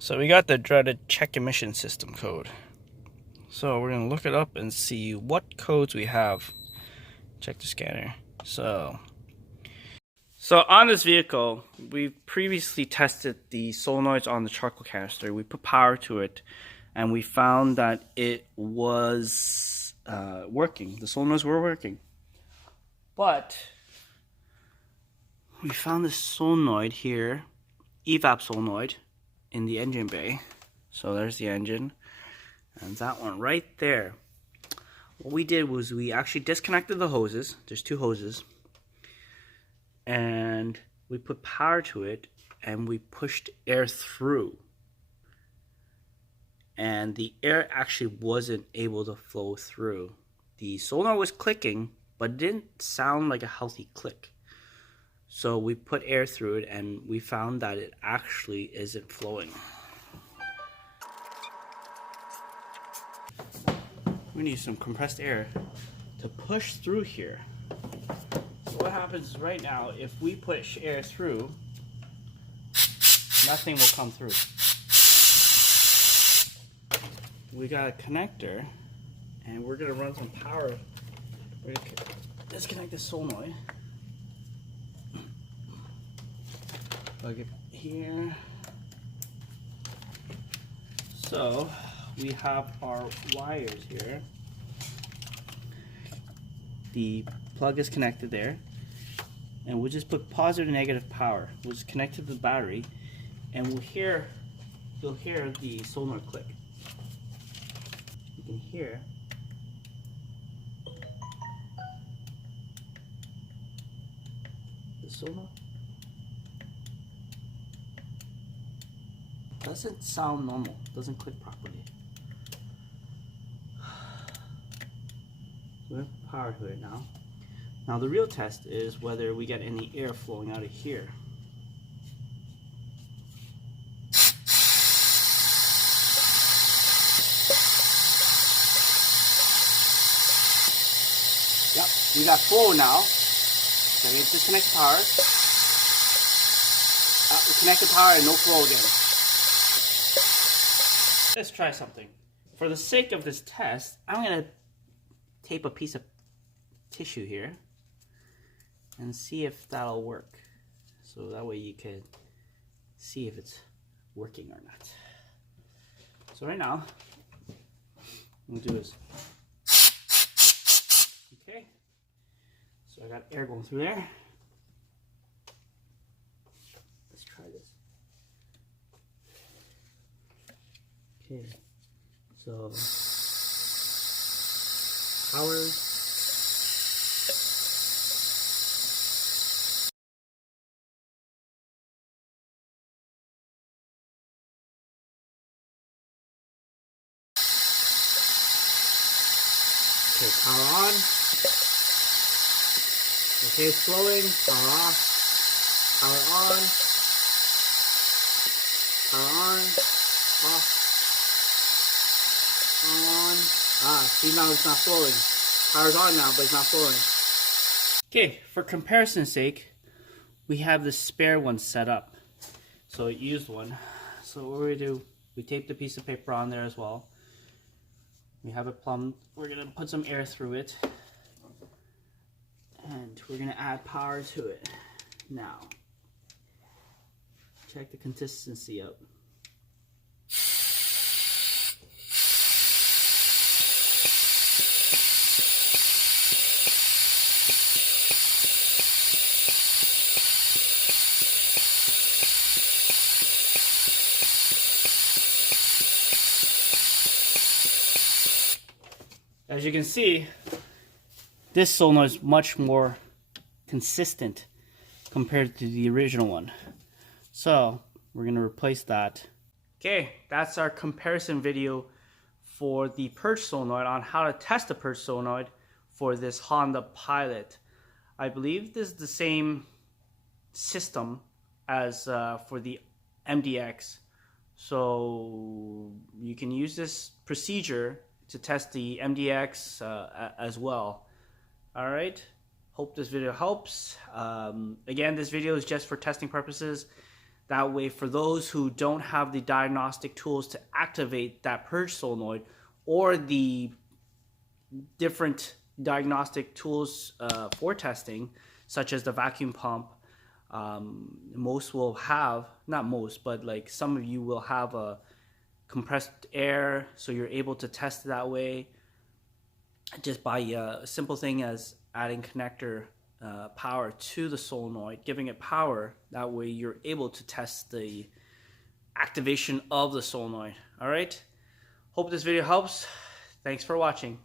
So we got the dreaded check emission system code. So we're gonna look it up and see what codes we have. Check the scanner. So on this vehicle, we previously tested the solenoids on the charcoal canister. We put power to it, and we found that it was working. The solenoids were working, but we found this solenoid here, Evap solenoid, in the engine bay. So there's the engine, and that one right there. What we did was we actually disconnected the hoses. There's two hoses, and we put power to it, and we pushed air through, and the air actually wasn't able to flow through. The solenoid was clicking, but it didn't sound like a healthy click. So we put air through it, and we found that it actually isn't flowing. We need some compressed air to push through here. So what happens is right now, if we push air through, nothing will come through. We got a connector, and we're gonna run some power. We're gonna disconnect the solenoid. Plug it here. So we have our wires here. The plug is connected there, and we'll just put positive and negative power. We'll just connect to the battery, and you'll hear the solenoid click. You can hear the solenoid. Doesn't sound normal, doesn't click properly. We have power to it now. Now the real test is whether we get any air flowing out of here. Yep, we got flow now. So we disconnect the power. We connect the power and no flow again. Let's try something. For the sake of this test, I'm gonna tape a piece of tissue here and see if that'll work. So that way you can see if it's working or not. So right now, what I'm gonna do is, okay, so I got air going through there. Let's try this. Okay, so power. Okay, power on. Okay, it's flowing. Power off. Power on. Power on. Off. On. See, now it's not flowing. Power's on now, but it's not flowing. Okay, for comparison's sake, we have the spare one set up. So a used one. So what we do, we tape the piece of paper on there as well. We have it plumbed. We're gonna put some air through it, and we're gonna add power to it. Now, check the consistency out. As you can see, this solenoid is much more consistent compared to the original one. So we're going to replace that. Okay, that's our comparison video for the purge solenoid on how to test the purge solenoid for this Honda Pilot. I believe this is the same system as for the MDX. So you can use this procedure to test the MDX as well. All right, hope this video helps. Again, this video is just for testing purposes. That way, for those who don't have the diagnostic tools to activate that purge solenoid, or the different diagnostic tools for testing, such as the vacuum pump, most will have, not most, but like some of you will have a compressed air, so you're able to test that way just by a simple thing as adding connector power to the solenoid, giving it power. That way you're able to test the activation of the solenoid. All right, hope this video helps. Thanks for watching.